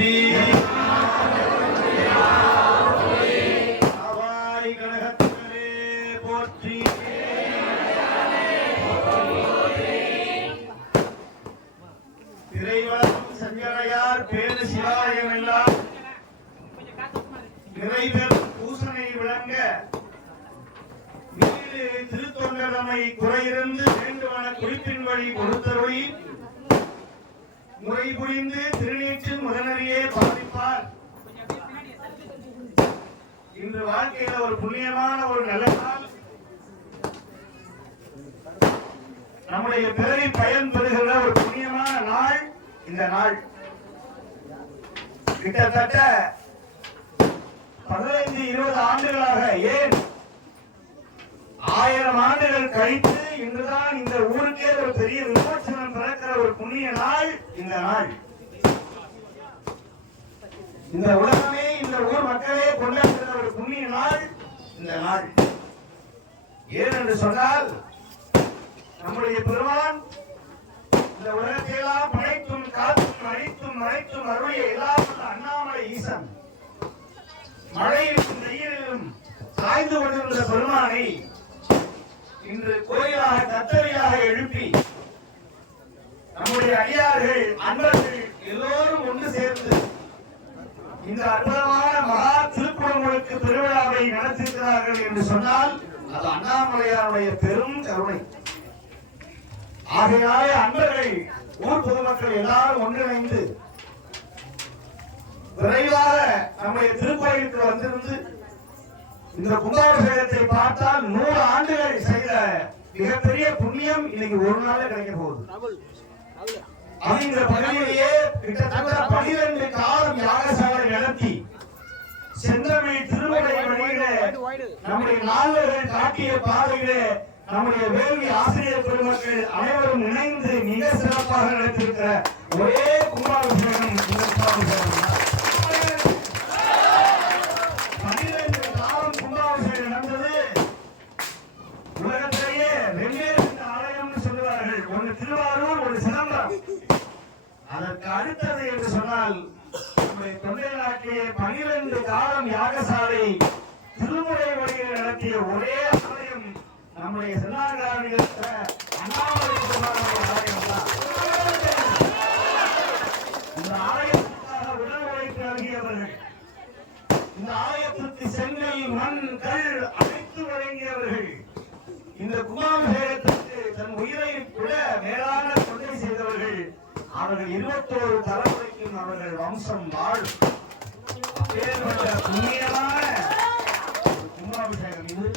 போற்றி. ஆவாய் கனகத்தினரே போற்றி. திரைவளம் சஞ்சனையார் பேரு சிவாலயம் எல்லாம் நிறைவேறும் பூசனை விளங்க வீடு திருத்தொண்டரமை குறையிருந்து வேண்டுவன குறிப்பின் வழி கொடுத்தருளி முறை புரிந்து திருநீற்று முதனரியே பாதிப்பார். இன்று வாழ்க்கையில ஒரு புண்ணியமான ஒரு நல்ல நாள், நம்முடைய பிறவி பயன் பெறுகிற ஒரு புண்ணியமான நாள். இந்த நாள் கிட்டத்தட்ட 15-20 ஆண்டுகளாக, ஏன் 1000 ஆண்டுகள் கழித்து இன்றுதான் இந்த ஊருக்கே ஒரு பெரிய விமோசனம் பிறக்கிற ஒரு புண்ணிய நாள் இந்த நாள். இந்த உலகமே, இந்த ஊர் மக்களே கொண்டாடுகிற ஒரு புண்ணிய நாள் இந்த நாள். ஏன் என்று சொன்னால், நம்முடைய பெருமான் இந்த உலகத்தையெல்லாம் படைத்தும் காத்தும் அழித்தும் மறைத்தும் அருளிய எல்லாம் அண்ணாமலை ஈசன் மழையிலும் வெயிலிலும் சாய்ந்து கொண்டிருந்த பெருமானை இன்று கோயிலாக கத்தரியாக எழுப்பி நம்முடைய அடியார்கள் அன்பர்கள் எல்லோரும் ஒன்று சேர்ந்து இந்த அற்புதமான மகா திருக்குறளுக்கு பெருவிழாவை நடத்திருக்கிறார்கள் என்று சொன்னால் அது அண்ணாமலையாருடைய பெரும் கருணை. ஆகையாலே அன்பர்கள், ஊர் பொதுமக்கள் எல்லாரும் ஒன்றிணைந்து விரைவாக நம்முடைய திருக்கோயிலுக்கு வந்திருந்து இந்த கும்பாபிஷேகத்தை பார்த்தால் 100 ஆண்டுகள் செய்த மிகப்பெரிய புண்ணியம் இன்னைக்கு ஒரு நாள்ல கிடைக்க போகுது. அது இந்த பகுதியிலேயே கிட்டத்தட்ட 12 காலம் யாகசாலை நடத்தி செந்தமிழ் திருமுறை வழியிலே நம்முடைய நால்வர்கள் காட்டிய பாதையிலே நம்முடைய வேள்வி ஆசிரியர் பெருமக்கள் அனைவரும் இணைந்து மிக சிறப்பாக நடத்தியிருக்கிற ஒரே கும்பாபிஷேகம் இந்த கும்பாபிஷேகம். 12 காலம் கும்பாபிஷேகம் நடந்தது. உலகத்திலேயே 2 ஆலயம்னு சொல்லுவார்கள், ஒன்று திருவாரூர், ஒரு சிதம்பரம். அதற்கு அடுத்தது என்று சொன்னால் நம்முடைய தொண்டை நாட்டிலே 12 காலம் யாகசாலை திருமுறை வழியில் நடத்திய ஒரே ஆலயம் நம்முடைய சின்னார்காவில் இருக்கிற அண்ணாமலை பெருமானுடைய ஆலயம் தான். இந்த ஆலயத்திற்காக உடல் உழைப்பு நல்கியவர்கள், இந்த ஆலயத்திற்கு செங்கல் மண் கல் அனைத்து வழங்கியவர்கள், இந்த கும்பாபிஷேகத்திற்கு தன் உயிரை விட மேலான தொண்டை செய்தவர்கள், அவர்கள் 21 தலைமுறைக்கும் அவர்கள் வம்சம் வாழும். அப்பேற்பட்ட புண்ணியமான கும்பாபிஷேகம் இது.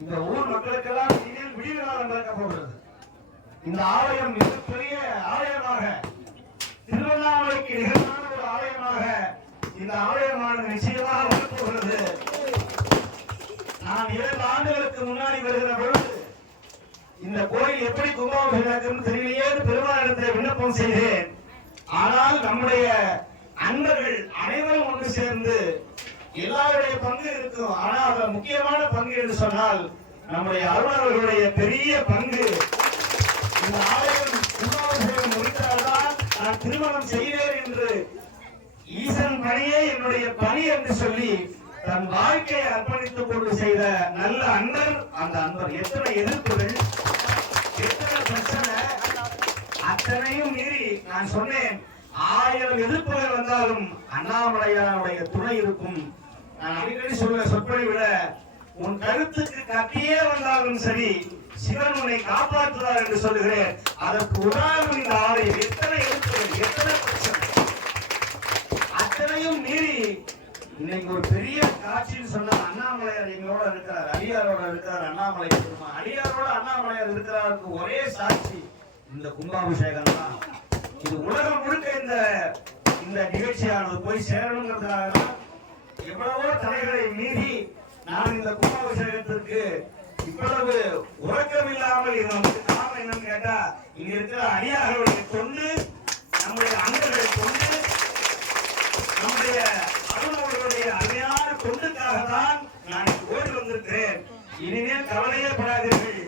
இந்த ஊர் மக்களுக்கெல்லாம் இனிமேல் விடிவு காலம் பிறக்க போகிறது. இந்த ஆலயம் மிகப்பெரிய ஆலயமாக, திருவண்ணாமலைக்கு நிகழ்வான ஒரு ஆலயமாக இந்த ஆலயமானது நிச்சயமாக வரப்போகிறது. நான் 2 ஆண்டுகளுக்கு முன்னாடி வருகிற பொழுது இந்த கோயில் எப்படி கும்பாபிஷேகம் தெரியலையே பெருமானிடத்தில் விண்ணப்பம் செய்தேன். ஆனால் நம்முடைய அன்பர்கள் அனைவரும் ஒன்று சேர்ந்து எல்லாருடைய பங்கு இருக்கும். ஆனால் அதுல முக்கியமான பங்கு என்று சொன்னால் நம்முடைய அருணர்களுடைய பெரிய பங்கு. இந்த ஆலயம் கும்பாபிஷேகம் முடித்தால்தான் நான் திருமணம் செய்வேன் என்று ஈசன் பணியே என்னுடைய பணி என்று சொல்லி தன் வாழ்க்கையை அர்ப்பணித்துக் கொண்டு செய்த நல்ல அன்பர். அந்த அன்பர் எத்தனை எதிர்ப்புகள், எத்தனை பிரச்சனை, அத்தனையும் மீறி நான் சொன்னேன், 1000 எதிர்ப்புகள் வந்தாலும் அண்ணாமலையாருடைய துணை இருக்கும். நான் அடிக்கடி சொல்ல சொற்பொழி விட, உன் கருத்துக்கு கத்தியே வந்தாலும் சரி சிவன் உன்னை காப்பாற்றுவார் என்று சொல்லுகிறேன். அதற்கு உதாரணம் இந்த ஆலயம். எத்தனை எதிர்ப்புகள், எத்தனை பிரச்சனை, அத்தனையும் மீறி இன்னைக்கு ஒரு பெரிய காட்சின்னு சொன்னா அண்ணாமலையார் எங்களோட இருக்கிறார், அடியாரோட இருக்கிறார். அண்ணாமலை பெருமான் அடியாரோட அண்ணாமலையார் இருக்கிறாருக்கு ஒரே சாட்சி இந்த கும்பாபிஷேகம் தான். இது உலகம் முழுக்க இந்த நிகழ்ச்சியானது போய் சேரணுங்கிறதுக்காக தான் எவ்வளவோ தடைகளை மீறி நான் இந்த கும்பாபிஷேகத்திற்கு இவ்வளவு உறக்கம் இல்லாமல் நமக்கு காரணம் என்னன்னு கேட்டா, இங்க இருக்கிற அடியார்களுடைய தொண்டு, நம்முடைய அன்பர்களுடைய தொண்டு, நம்முடைய அருணவர்களுடைய அருமையான தொண்டுக்காக தான் நான் ஓடி வந்திருக்கிறேன். இனிமேல் கவலையே படாதீர்கள்.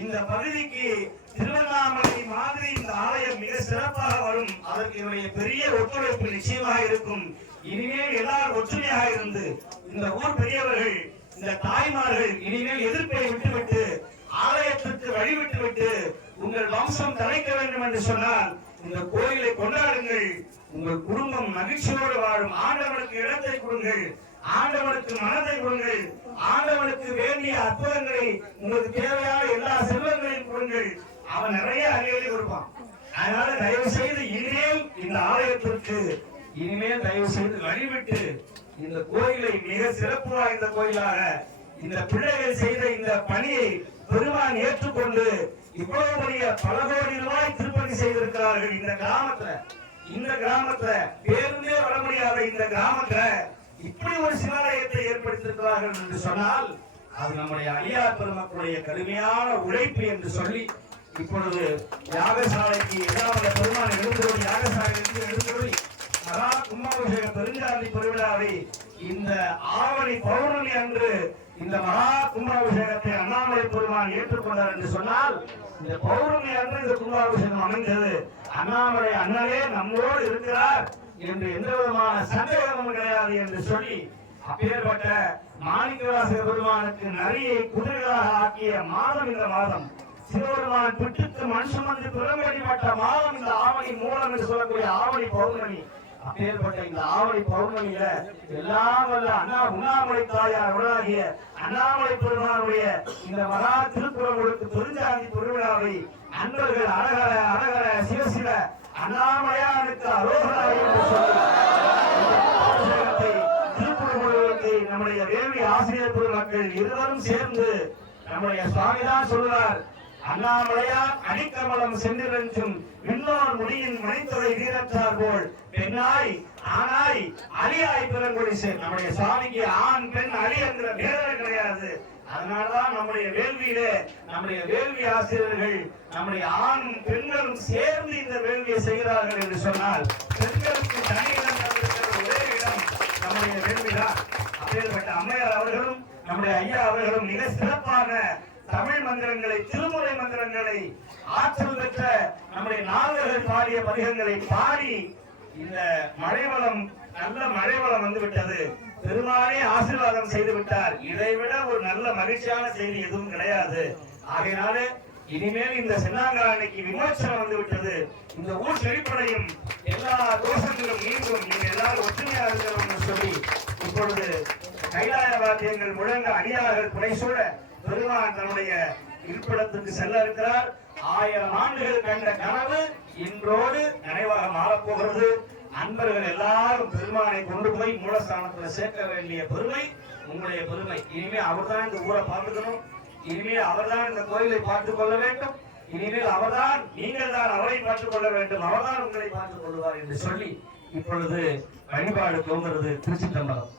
இந்த பகுதிக்கு திருவண்ணாமலை மாதிரி இந்த ஆலயம் மிக சிறப்பாக வரும். அதற்கு என்னுடைய பெரிய ஒத்துழைப்பு நிச்சயமாக இருக்கும். இனிமேல் எல்லாரும் ஒற்றுமையாக இருந்து இந்த ஊர் பெரியவர்கள், இந்த தாய்மார்கள் இனிமேல் எதிர்ப்பை விட்டுவிட்டு ஆலயத்திற்கு வழிவிட்டுவிட்டு உங்கள் வம்சம் தலைக்க வேண்டும் என்று சொன்னால் இந்த கோயிலை கொண்டாடுங்கள். உங்கள் குடும்பம் மகிழ்ச்சியோடு வாழும். ஆண்டவனுக்கு இடத்தை கொடுங்கள், ஆண்டவனுக்கு மனதை கொடுங்கள், ஆண்டவனுக்கு வேண்டிய அற்புதங்களை, உங்களுக்கு தேவையான எல்லா செல்வங்களையும் கொடுங்கள். அவன் நிறைய அரியலை கொடுப்பான். அதனால தயவு செய்து இனிமேல் இந்த ஆலயத்திற்கு தயவு செய்து வழிவிட்டு இந்த கோயிலை மிக சிறப்பு வாய்ந்த கோயிலாக இந்த பிள்ளைகள் செய்த இந்த பணியை பெருமான் ஏற்றுக்கொண்டு இவ்வளவு பெரிய பல கோடி ரூபாய் திருப்பணி செய்திருக்கிறார்கள். இந்த கிராமத்துல பேருந்தே வர முடியாத இந்த கிராமத்துல இப்படி ஒரு சிவாலயத்தை ஏற்படுத்தியிருக்கிறார்கள் என்று சொன்னால் அது நம்முடைய அடியார் பெருமக்களுடைய கடுமையான உழைப்பு என்று சொல்லி இப்பொழுது யாகசாலைக்கு பெருமான் எழுந்தோடி யாகசாலைக்கு எழுந்தோடி மகா கும்பாபிஷேக பெருஞ்சாந்தி பெருவிழாவை இந்த ஆவணி பௌர்ணமி அன்று இந்த மகா கும்பாபிஷேகத்தை அண்ணாமலை பெருமான் ஏற்றுக்கொண்டார் என்று சொன்னால் இந்த பௌர்ணமி அன்று இந்த கும்பாபிஷேகம் அமைந்தது. அண்ணாமலை அண்ணனே நம்மோடு இருக்கிறார் என்று எந்த விதமான சந்தேகமும் கிடையாது என்று சொல்லி அப்பேற்பட்ட மாணிக்கவாசக பெருமானுக்கு நரியை குதிரைகளாக ஆக்கிய மாதம் இந்த மாதம். சிவபெருமான் பிட்டுக்கு மண் சுமந்து பிறம்படிப்பட்ட மாதம் இந்த ஆவணி மூலம் என்று சொல்லக்கூடிய ஆவணி பௌர்ணமி. அப்பேற்பட்ட இந்த ஆவணி பௌர்ணமியில எல்லாம் வல்ல உண்ணாமலை தாயார் உடனாகிய அண்ணாமலை பெருமானுடைய இந்த மகா திருக்குறளுக்கு பெருஞ்சாந்தி பெருவிழாவை அன்பர்கள் அழகர அழகர சிவசிவ அண்ணாமலையானுக்கு அரோகரா என்று சொல்லி திருக்குறளை நம்முடைய வேள்வி ஆசிரியர் பெருமக்கள் இருவரும் சேர்ந்து நம்முடைய சுவாமிதான் சொல்லுவார், அண்ணாமலையார் அடிக்கமலம் சென்றிருந்தும் விண்ணோர் முடியின் மணித்தொகை வீரத்தார் போல் பெண்ணாய் ஆனாய் அலியாய் பிறங்கொடி சேர். நம்முடைய சுவாமிக்கு ஆண் பெண் அலி என்கிற வேதனை கிடையாது. அதனாலதான் நம்முடைய வேள்வியிலே நம்முடைய வேள்வி ஆசிரியர்கள் நம்முடைய ஆண் பெண்களும் சேர்ந்து இந்த வேள்வியை செய்கிறார்கள் என்று சொன்னால் பெண்களுக்கு தனி இடம் தந்திருக்கிற ஒரே இடம் நம்முடைய வேள்விதான். அப்பேற்பட்ட அம்மையார் அவர்களும் நம்முடைய ஐயா அவர்களும் மிக சிறப்பாக தமிழ் மந்திரங்களை, திருமுறை மந்திரங்களை, ஆற்றல் பெற்ற நம்முடைய நாவலர்கள் பாடிய பதிகங்களை பாடி இந்த மழைவளம் நல்ல மழைவளம் வந்துவிட்டது. பெருமானே ஆசீர்வாதம் செய்து விட்டார். இதைவிட ஒரு நல்ல மகிழ்ச்சியான செய்தி எதுவும் கிடையாது. ஆகையினாலே இனிமேல் இந்த சென்னாங்காரணிக்கு விமோசனம் வந்து விட்டது. இந்த ஊர் செழிப்படையும், எல்லா தோஷங்களும் நீங்கும். நீங்க எல்லாரும் ஒற்றுமையா இருக்கிறோம் சொல்லி இப்பொழுது கைலாய வாத்தியங்கள் முழங்க அடியார்கள் புடைசூழ பெருமான் தன்னுடைய இருப்பிடத்துக்கு செல்ல இருக்கிறார். 1000 ஆண்டுகள் கண்ட கனவு இன்றோடு நினைவாக மாறப்போகிறது. அன்பர்கள் எல்லாரும் பெருமானை கொண்டு போய் மூலஸ்தானத்துல சேர்க்க வேண்டிய பெருமை உங்களுடைய பெருமை. இனிமேல் அவர்தான் இந்த ஊரை பார்த்துக்கணும். இனிமேல் அவர்தான் இந்த கோயிலை பார்த்துக் கொள்ள வேண்டும். இனிமேல் அவர்தான், நீங்கள் தான் அவரை பார்த்துக் கொள்ள வேண்டும். அவர்தான் உங்களை பார்த்துக் கொள்வார் என்று சொல்லி இப்பொழுது வழிபாடு தோன்றுறது. திருச்சிற்றம்பலம்.